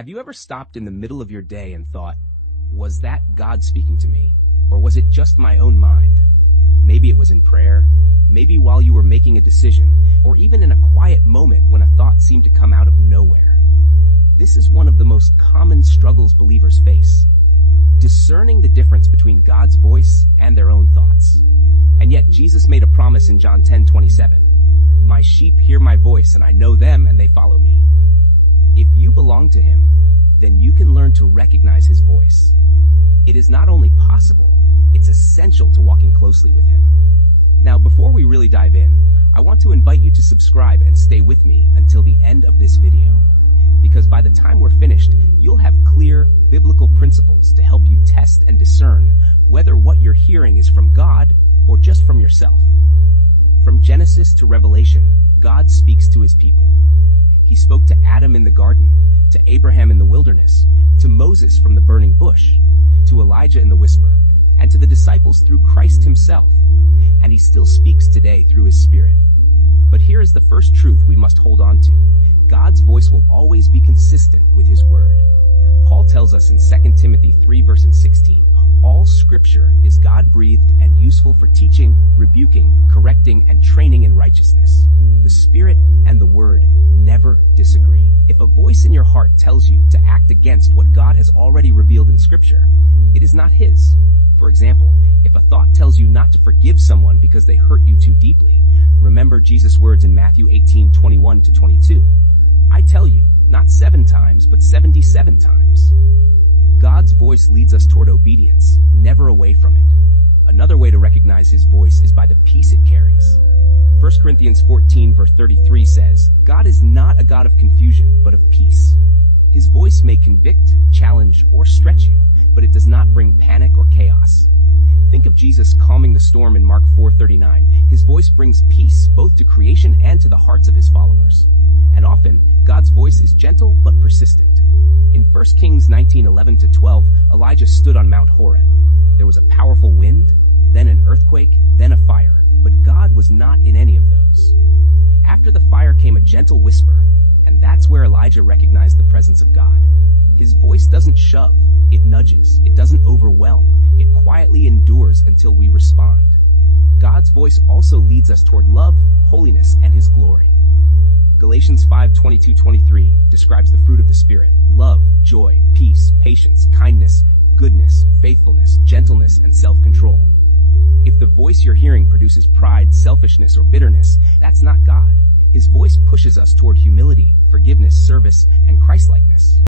Have you ever stopped in the middle of your day and thought, was that God speaking to me? Or was it just my own mind? Maybe it was in prayer, maybe while you were making a decision, or even in a quiet moment when a thought seemed to come out of nowhere. This is one of the most common struggles believers face, discerning the difference between God's voice and their own thoughts. And yet Jesus made a promise in John 10:27. My sheep hear my voice, and I know them, and they follow me. If you belong to him, then you can learn to recognize his voice. It is not only possible, it's essential to walking closely with him. Now, before we really dive in, I want to invite you to subscribe and stay with me until the end of this video. Because by the time we're finished, you'll have clear, biblical principles to help you test and discern whether what you're hearing is from God or just from yourself. From Genesis to Revelation, God speaks to his people. He spoke to Adam in the garden, to Abraham in the wilderness, to Moses from the burning bush, to Elijah in the whisper, and to the disciples through Christ himself. And he still speaks today through his Spirit. But here is the first truth we must hold on to. God's voice will always be consistent with his word. Paul tells us in 2 Timothy 3 verse 16, all scripture is God-breathed and useful for teaching, rebuking, correcting, and training in righteousness. The Spirit and the Word never disagree. If a voice in your heart tells you to act against what God has already revealed in Scripture, it is not his. For example, if a thought tells you not to forgive someone because they hurt you too deeply, remember Jesus' words in Matthew 18:21-22. I tell you, not 7 times, but 77 times. God's voice leads us toward obedience, never away from it. Another way to recognize his voice is by the peace it carries. 1 Corinthians 14 verse 33 says, God is not a God of confusion, but of peace. His voice may convict, challenge, or stretch you, but it does not bring panic or chaos. Think of Jesus calming the storm in Mark 4:39. His voice brings peace both to creation and to the hearts of his followers. And often, God's voice is gentle but persistent. In 1 Kings 19:11-12, Elijah stood on Mount Horeb. There was a powerful wind, then an earthquake, then a fire, but God was not in any of those. After the fire came a gentle whisper, and that's where Elijah recognized the presence of God. His voice doesn't shove, it nudges, it doesn't overwhelm, it quietly endures until we respond. God's voice also leads us toward love, holiness, and his glory. Galatians 5:22-23 describes the fruit of the Spirit: love, joy, peace, patience, kindness, goodness, faithfulness, gentleness, and self-control. If the voice you're hearing produces pride, selfishness, or bitterness, that's not God. His voice pushes us toward humility, forgiveness, service, and Christlikeness.